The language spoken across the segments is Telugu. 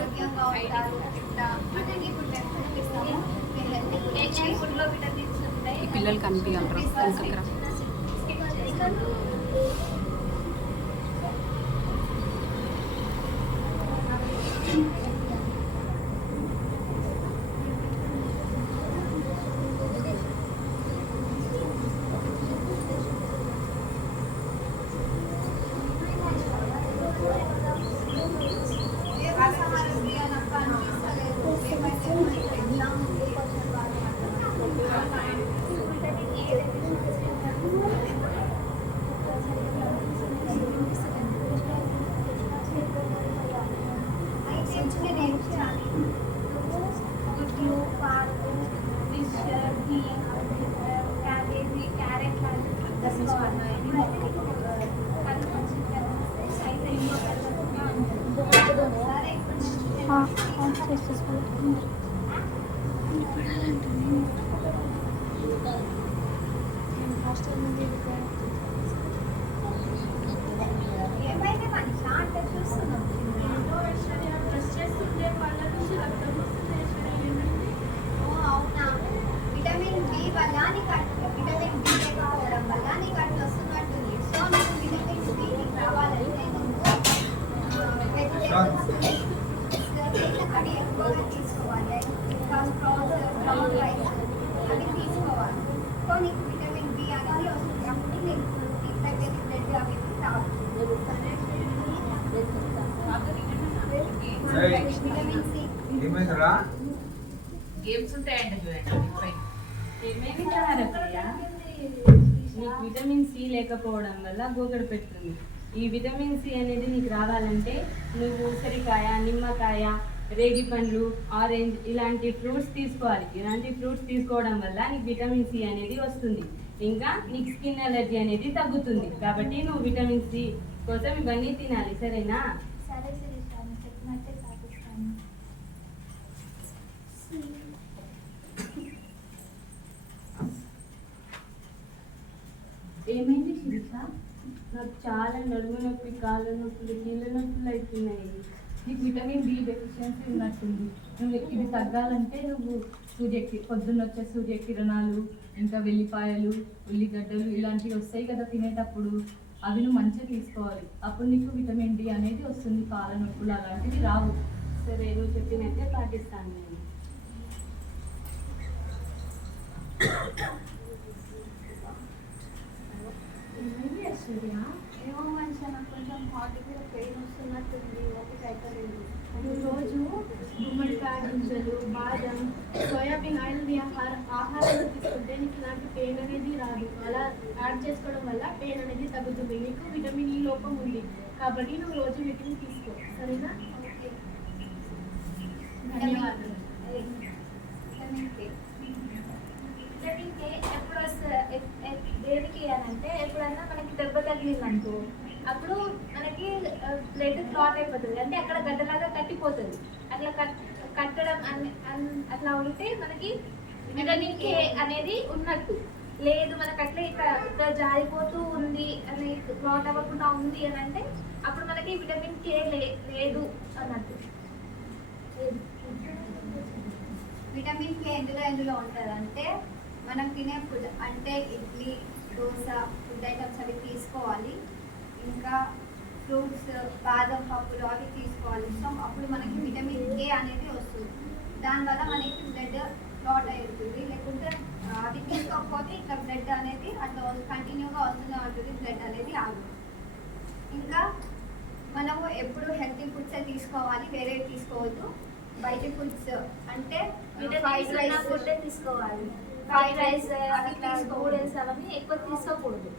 ఆరోగ్యంగా ఉంటారు ఇట్లా అనేది ఇప్పుడు మేము చూపిస్తాము. మీ హెల్త్ గురించి ఫుడ్లో విటమిన్స్ ఉంటాయి. ఈ పిల్లలు కనిపించాలి. గుడ్లు, పాలు, ఫిష్, క్యాబేజీ, క్యారెట్ లాంటివి తీసుకోవాలి. ఏమైనా మనిషి అంటే చూస్తున్నాం. అవునా, విటమిన్ బి వల్ల విటమిన్ బి లేకపోవడం వల్ల నీకు అట్లా వస్తున్నట్టుంది. సో నీకు విటమిన్ బి రావాలంటే అవి ఎక్కువగా తీసుకోవాలి. ఇంకా బ్రౌన్ రైస్ అవి తీసుకోవాలి. సో నీకు విటమిన్ బి అనేది వస్తుంది. అప్పుడు నీకు బ్లడ్ అవి రావాలి. విటమిన్ సి గేమ్స్ ఉంటాయండి చూడండి. నీకు విటమిన్ సి లేకపోవడం వల్ల గోగడ పెడుతుంది. ఈ విటమిన్ సి అనేది నీకు రావాలంటే నువ్వు ఉసిరికాయ, నిమ్మకాయ, రేగి పండ్లు, ఆరెంజ్ ఇలాంటి ఫ్రూట్స్ తీసుకోవాలి. ఇలాంటి ఫ్రూట్స్ తీసుకోవడం వల్ల నీకు విటమిన్ సి అనేది వస్తుంది. ఇంకా నీకు స్కిన్ అలర్జీ అనేది తగ్గుతుంది. కాబట్టి నువ్వు విటమిన్ సి కోసం ఇవన్నీ తినాలి. సరేనా? సరే సరే చెప్పినట్టే పాటిస్తాను. ఏమైంది శిరీష? నాకు చాలా నడుము నొప్పి, కాళ్ళ నొప్పులు, కీళ్ళ నొప్పులు అవుతున్నాయి. నీకు విటమిన్ బి డెఫిషియన్సీ ఉన్నట్టుంది. నువ్వు ఇది తగ్గాలంటే నువ్వు పొద్దున్న వచ్చే సూర్యకిరణాలు, ఇంకా వెల్లిపాయలు, ఉల్లిగడ్డలు ఇలాంటివి వస్తాయి కదా తినేటప్పుడు, అవి నువ్వు మంచిగా తీసుకోవాలి. అప్పుడు నీకు విటమిన్ డి అనేది వస్తుంది. కాళ్ళ నొప్పులు అలాంటివి రావు. సరే, నువ్వు చెప్పినట్టే పాటిస్తాను నేను. ఏమో మంచిగా నాకు కొంచెం హార్ట్ కూడా పెయిన్ వస్తున్నట్టుంది. ఓపిక అయితలేదు. రోజు గుమ్మడికాయ గింజలు, బాదం, సోయాబీన్ ఆయిల్ ఆహారంలో తీసుకుంటే నీకు ఇలాంటి పెయిన్ అనేది రాదు. అలా యాడ్ చేసుకోవడం వల్ల పెయిన్ అనేది తగ్గుతుంది. నీకు విటమిన్ ఈ లోపం ఉంది కాబట్టి నువ్వు రోజు వీటిని తీసుకో. సరేనా? ధన్యవాదాలు. విటమిన్ కే ఎప్పుడు వస్తుంది? దేనికి అని అంటే ఎప్పుడన్నా మనకి దెబ్బ తగిలిందనుకో అప్పుడు మనకి బ్లడ్ క్లాట్ అయిపోతుంది. అంటే అక్కడ గడ్డలాగా కట్టిపోతుంది. అట్లా కట్టడం అట్లా ఉంటే మనకి విటమిన్ కే అనేది ఉన్నట్టు. లేదు మనకు అట్లా ఇక్కడ జారిపోతూ ఉంది అని, క్లాట్ అవ్వకుండా ఉంది అని అంటే అప్పుడు మనకి విటమిన్ కే లేదు అన్నట్టు. విటమిన్ కే ఎందులో ఉంటుంది అంటే మనం తినే ఫుడ్ అంటే ఇడ్లీ, దోశ, ఫుడ్ ఐటమ్స్ అవి తీసుకోవాలి. ఇంకా ఫ్రూట్స్, బాదం పప్పులు అవి తీసుకోవాలి. సో అప్పుడు మనకి విటమిన్ కే అనేది వస్తుంది. దానివల్ల మనకి బ్లడ్ క్లాట్ అవుతుంది. లేకుంటే అవి తీసుకోకపోతే ఇట్లా బ్లడ్ అనేది అట్లా కంటిన్యూగా వస్తూనే ఉంటుంది. బ్లడ్ అనేది ఆగదు. ఇంకా మనము ఎప్పుడు హెల్తీ ఫుడ్స్ తీసుకోవాలి, వేరే తీసుకోవద్దు. బయట ఫుడ్స్ అంటే ఫ్రైడ్ రైస్ తీసుకోవాలి. ఫ్రైడ్ రైస్ నూడిల్స్ అవన్నీ ఎక్కువ తీసుకోకూడదు.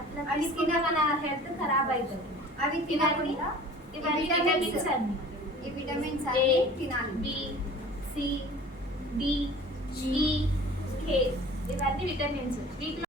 అట్లా అవి తిన మన హెల్త్ ఖరాబ్ అవుతుంది. అవి తినకుండా ఈ విటమిన్స్ అన్ని తినాలి. బి, సి, డి, ఈ, కే ఇవన్నీ విటమిన్స్.